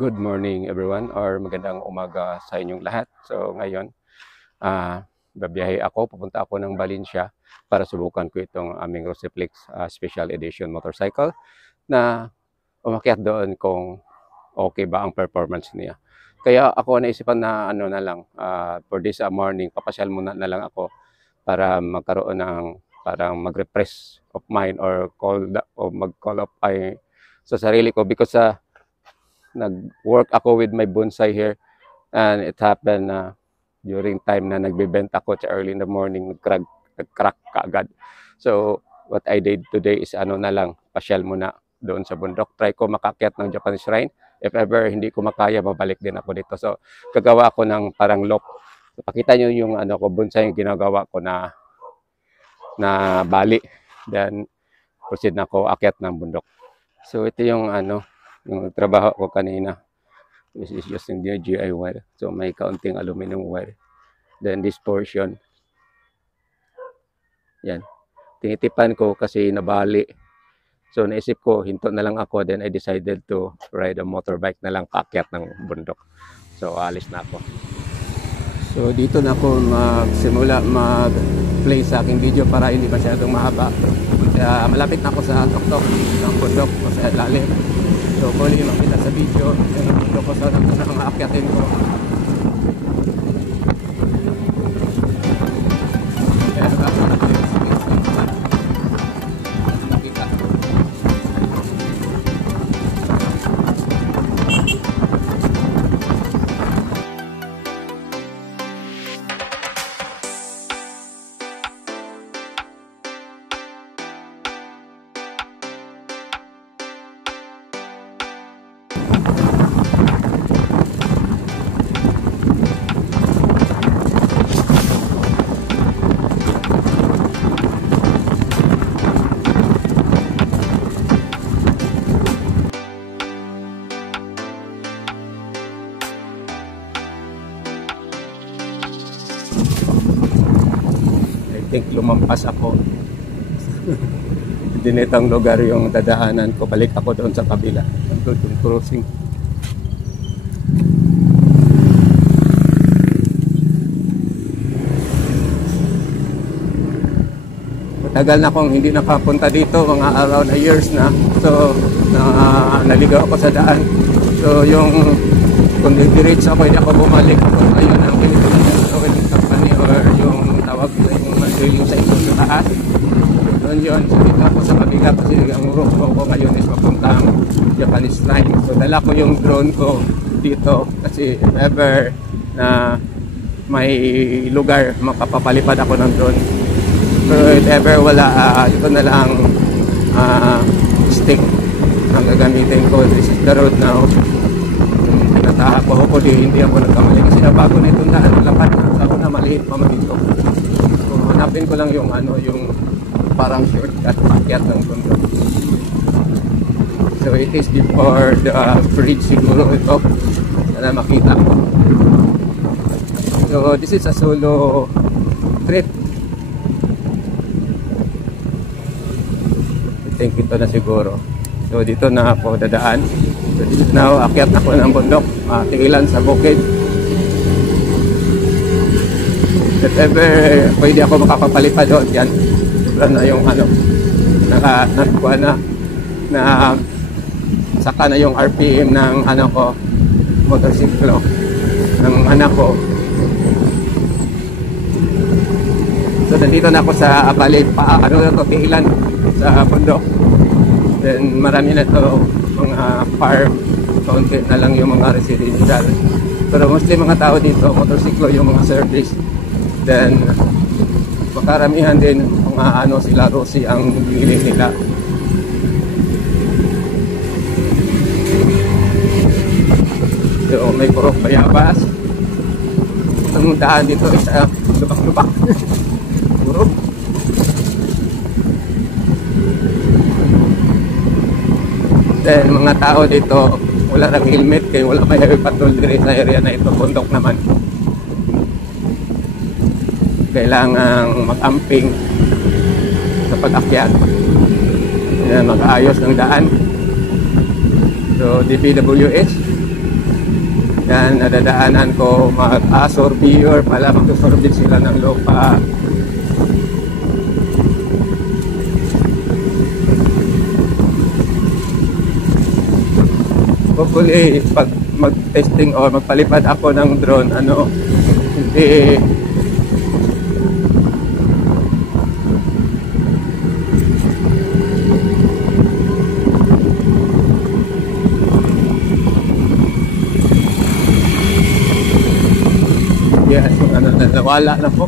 Good morning everyone or magandang umaga sa inyong lahat. So ngayon, babiyahe ako, pupunta ako ng Valencia para subukan ko itong aming Rosiflex Special Edition motorcycle na umakyat doon kung okay ba ang performance niya. Kaya ako naisipan na ano na lang, for this morning, papasyal muna na lang ako para magkaroon ng parang mag-refresh of mind or mag-call up ay sa sarili ko because nag-work ako with my bonsai here and it happened during time na nagbebenta ako sa early in the morning, nag-crack kaagad. So what I did today is ano na lang, pasyal muna doon sa bundok. Try ko makakyat ng Japanese shrine. If ever hindi ko makaya, babalik din ako dito. So gagawa ako ng parang loop. So, pakita nyo yung ano ko, bonsai yung ginagawa ko na bali. Then proceed na ako akyat ng bundok. So ito yung ano, yung trabaho ko kanina. This is using the GI wire. So may kaunting aluminum wire. Then this portion. Yan. Tinitipan ko kasi nabali. So naisip ko, hinto na lang ako. Then I decided to ride a motorbike na lang paakyat ng bundok. So alis na ako. So dito na ako magsimula mag-play sa aking video para hindi masyadong mahaba. Kaya malapit na ako sa tuktok ng bundok o sa lalim. So kung hindi makita sa video, yung bundok ko sa mga aakyatin ko. I think lumampas ako. Dinitang lugar yung dadaanan ko. Balik ako doon sa kabila. Doon yung crossing. Matagal na akong hindi nakapunta dito. Mga around a years na. So, naligaw ako sa daan. So, yung kung diretso ako, hindi ako bumalik. So, ayun ang Philippine Company or yung tawag na yung sa ito sa taas. Doon yun. So dito ako sa kabila kasi ang route ko ngayon is papuntang Japanese line. So dala ko yung drone ko dito kasi if ever na may lugar makapapalipad ako ng drone. Pero if ever wala, ito na lang stick ang gagamitin ko. This is the road now. Pinataha ko ko hindi ako nagkamali kasi nabago na itong daan. Lapad na sa una, maliit pa dito. Hanapin ko lang yung ano, yung parang shortcut pakyat ng bundok. So it is before the bridge siguro ito. Sana makita ko. So this is a solo trip. I think ito na siguro. So dito na ako dadaan. So this is now, akyat ako ng bundok. Tingilan sa bukid. If ever pwede ako makapapalipad doon, yan. Sobra na yung ano, nakakuha na saka na yung RPM ng ano ko, motorsiklo, ng anak ko. So nandito na ako sa ano na to, tiilan sa bundok. Then marami na to mga farm, kaunti na lang yung mga residential. Pero mostly mga tao dito, motorsiklo yung mga service. Then makaramihan din mga ano sila Rossi ang bibili nila. So may purok bayabas. Ang daan dito is lubak-lubak. Purok. Then mga tao dito wala nang helmet kaya wala may highway patrol dire sa area na ito, bundok naman. Kailangang mag-amping sa pag-akyat. Mag-aayos ng daan. So DPWH Yan, nadadaanan ko mag-surveyor pala, magsusurvey sila ng lupa. Hopefully, pag mag-testing o magpalipad ako ng drone, hindi nawala na po.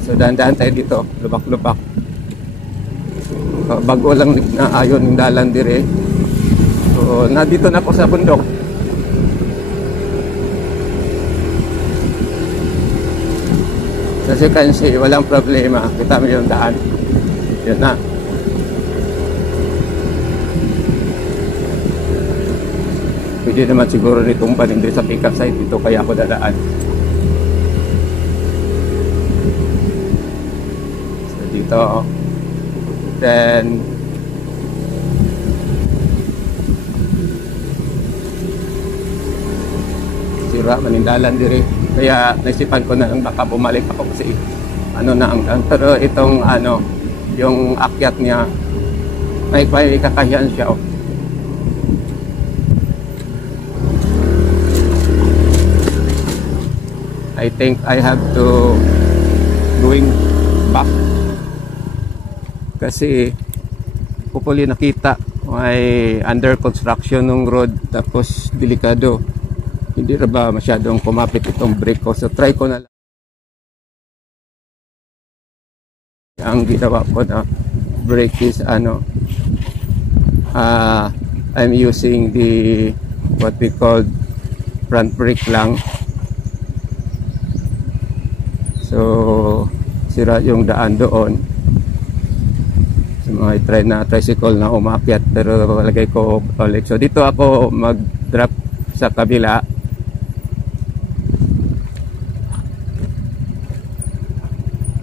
So dahan-dahan tayo dito, lubak-lubak. Bago lang na ayon ng dalan dire. So nandito na ako sa bundok. As you can see, walang problema. Kita mo yung daan. Yun na. Pwede naman siguro nitong panindri sa pick-up site. Dito kaya ako dadaan. So dito. Then sira manindalan diri. Kaya naisipan ko na lang baka bumalik ako kasi na ang pero itong yung akyat niya may kakahiyan siya. I think I have to going back kasi hopefully nakita may under construction ng road tapos delikado, hindi na ba masyadong kumapit itong brake ko, so try ko na lang. Ang ginawa ko na brake is I'm using the what we call front brake lang. So sira yung daan doon. So mga try na tricycle na umakyat pero palagay ko ulit. So dito ako mag-drop sa kabila.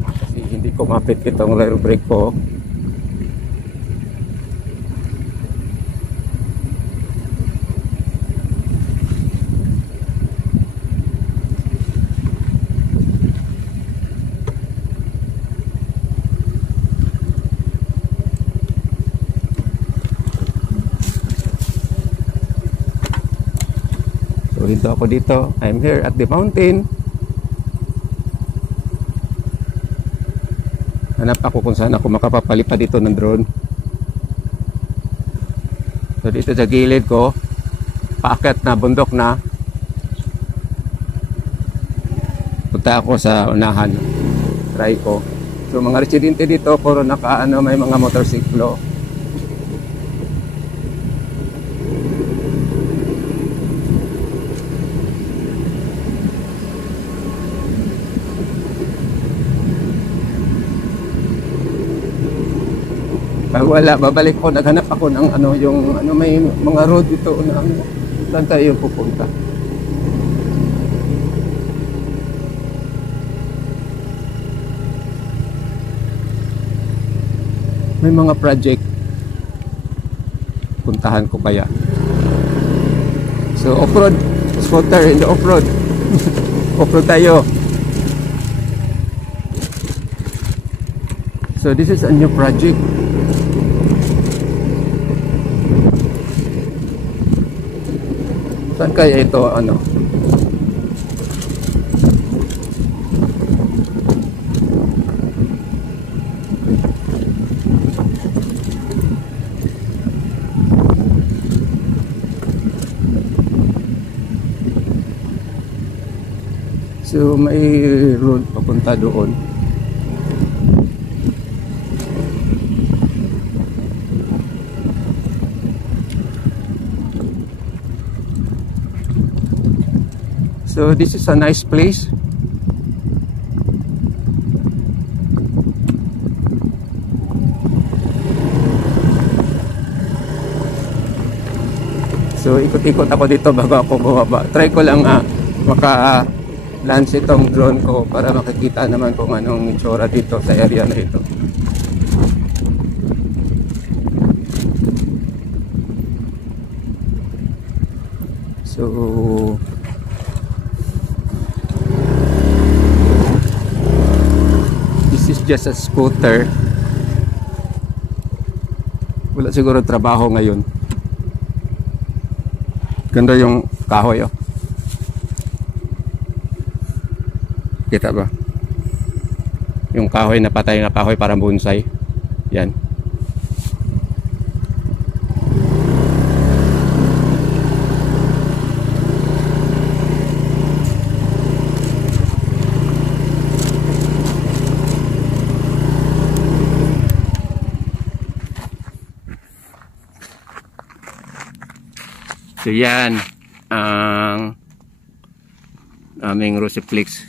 Kasi hindi ko mapit itong rear brake ko. Dito ako dito. I'm here at the mountain. Hanap ako kung saan ako makapapalipad dito ng drone. So dito sa gilid ko, paakyat na bundok na. Punta ako sa unahan. Try ko. So mga residente dito, puro may mga motorsiklo. Pag wala, babalik ko, naghanap ako ng may mga road dito na saan tayo pupunta. May mga project. Puntahan ko kaya. So off-road, scooter in the off-road. Off-road tayo. So this is a new project. Saan kaya ito So may road papunta doon. So this is a nice place. So ikot-ikot ako dito bago ako bumaba. Try ko lang maka-lance itong drone ko para makikita naman kung anong itsura dito sa area na ito. So this is just a scooter. Wala siguro trabaho ngayon. Ganda yung kahoy, oh. Kita ba? Yung kahoy na patay na kahoy, parang bonsai. Yan. So yan ang aming Rosiplex.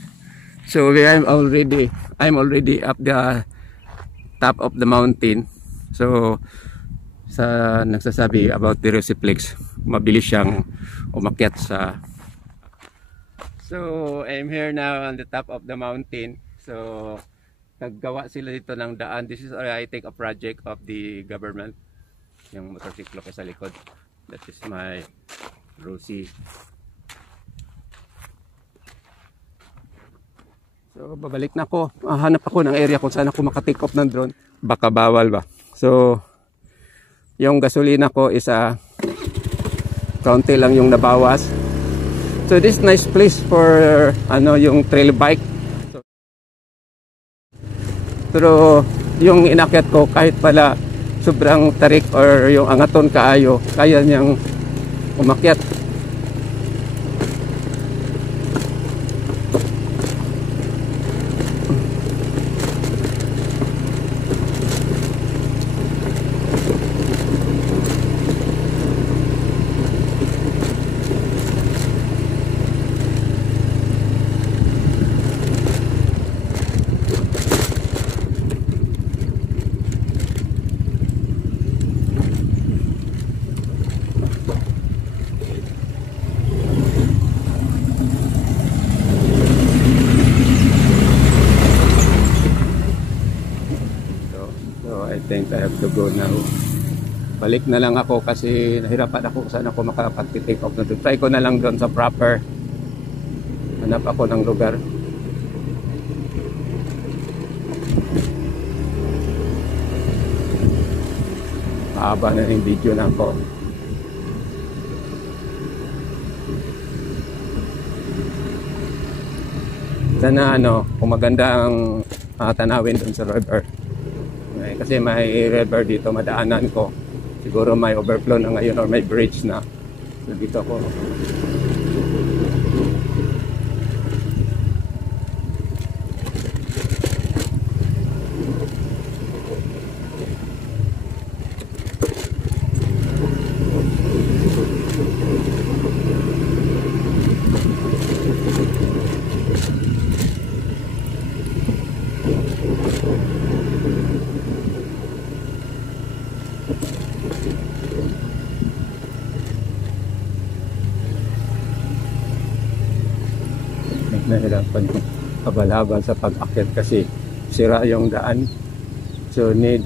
So I'm already up the top of the mountain. So sa nagsasabi about the Rosiplex, mabilis siyang umakyat sa. So I'm here now on the top of the mountain. So naggawa sila dito ng daan. This is I think a project of the government. Yung motorsiklo ko sa likod. That is my Rosie. So babalik na ako. Hanap ako ng area kung saan ako maka-take off ng drone. Baka bawal ba? So yung gasolina ko is kaunti lang yung nabawas. So this nice place for yung trail bike. So, pero yung inakyat ko kahit pala sobrang tarik or yung angaton kaayo, kaya niyang umakyat. I think I have to go now. Balik na lang ako kasi nahirapan ako saan ako makapag-take off na doon. Try ko na lang doon sa proper. Hanap ako ng lugar. Mahaba na yung video na ako. Sana kung maganda ang tanawin doon sa river. Kasi may river dito madaanan ko. Siguro may overflow na ngayon or may bridge na. So dito ako. Nahirapan yung kabalaban sa pag-akyat kasi sira yung daan. So need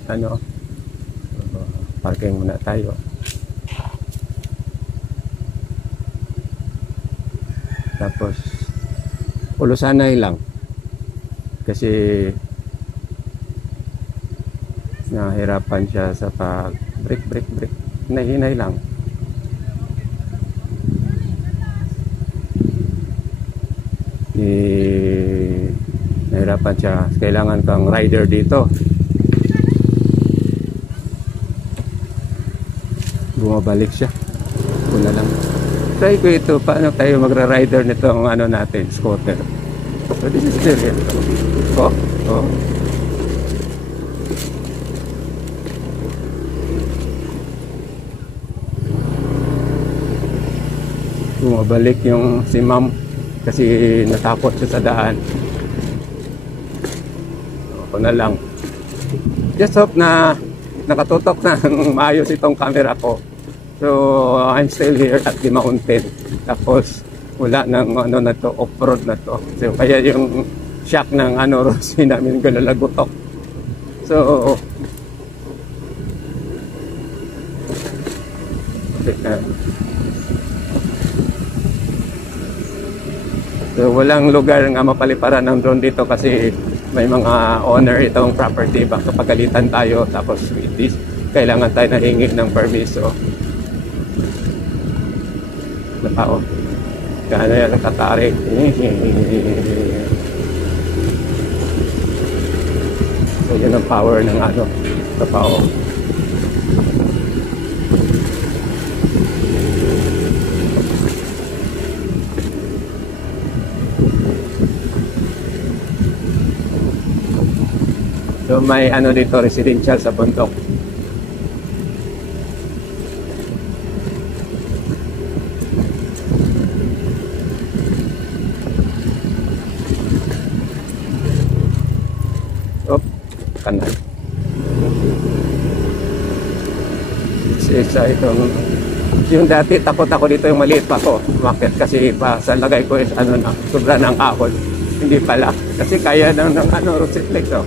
parking muna tayo. Tapos ulusanay lang kasi nahirapan siya sa pag break. Nahinay lang. Nahirapan siya. Kailangan kang rider dito. Bumabalik siya. Ito na lang. Try ko ito. Paano tayo magra-rider nito ang natin, scooter. So this is still here. Oh. Bumabalik yung si ma'am kasi natakot siya sa daan. Ako na lang. Just hope na nakatutok ng maayos itong camera ko. So I'm still here at the mountain. Tapos wala nang na to, off-road na to. So kaya yung shock ng Rosie namin galalagutok. So So walang lugar nga mapaliparan ng drone dito kasi may mga owner itong property. Baka pagalitan tayo tapos with this, kailangan tayo nahingi ng permiso. Napao. Kaya yan nakatarik. So yun ang power ng ano, napao. So may ano dito, residential sa bundok. Oh, kanan. Isa itong, yung dati takot ako dito yung maliit pa ko. Bakit? Kasi pa sa lagay ko is ano na, sobra ng ahon. Hindi pala. Kasi kaya ng ano, reflex oh.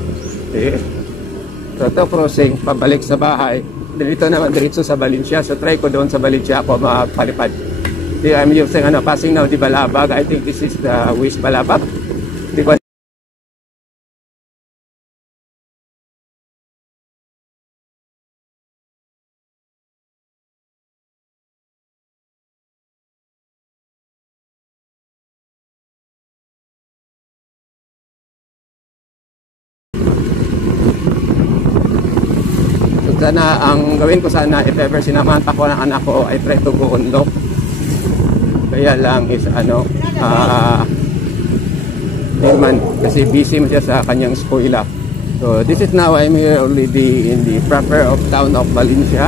So ito crossing, pabalik sa bahay. Dito naman diretso sa Valencia. So try ko doon sa Valencia ako mapalipad. I'm using ano, passing now di Balabag. I think this is the West Balabag. Di ko sana ang gawin ko sana if ever sinamahan pa ko ng anak ko I try to go on lock. Kaya lang is ano man kasi busy mo siya sa kanyang eskwela. So this is now I'm here already in the proper of town of Valencia.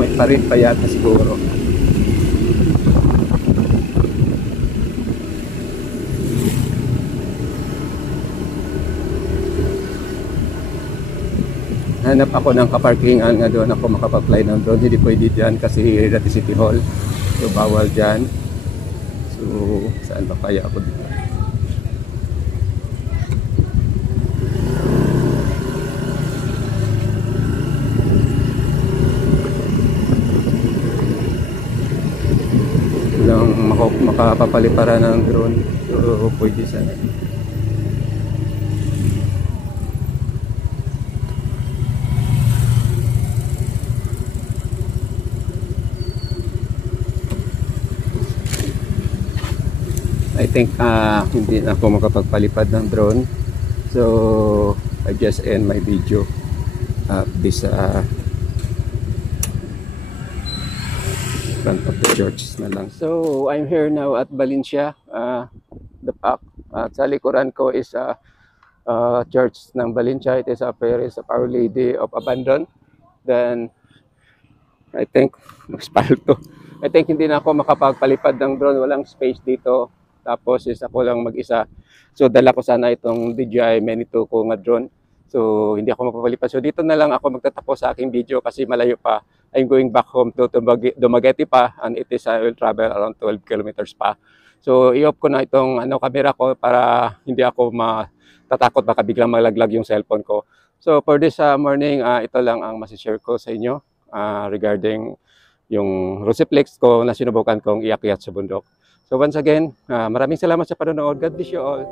May parit pa yata siguro. Hanap ako ng kaparkingan nga doon ako makapag-fly ng drone. Hindi pwede dyan kasi dati City Hall. So bawal dyan. So saan ba kaya ako dito? Lang makapapaliparan ng drone. So pwede sana. I think hindi na ako makapagpalipad ng drone. So I just end my video this front of the church na lang. So I'm here now at Valencia, the park. At sa likuran ko is church ng Valencia. It is a parish of Our Lady of Abandon. Then I think to. I think hindi na ako makapagpalipad ng drone. Walang space dito. Tapos is ako lang mag-isa. So dala ko sana itong DJI Mini 2 ko nga drone. So hindi ako mapapalipad. So dito na lang ako magtatapos sa aking video kasi malayo pa. I'm going back home to Dumaguete pa, and it is I will travel around 12 kilometers pa. So i-off ko na itong camera ko para hindi ako matatakot baka biglang malaglag yung cellphone ko. So for this morning, ito lang ang masishare ko sa inyo regarding yung Rosiplex ko na sinubukan kong iakyat sa bundok. So once again, maraming salamat sa panonood. God bless you all.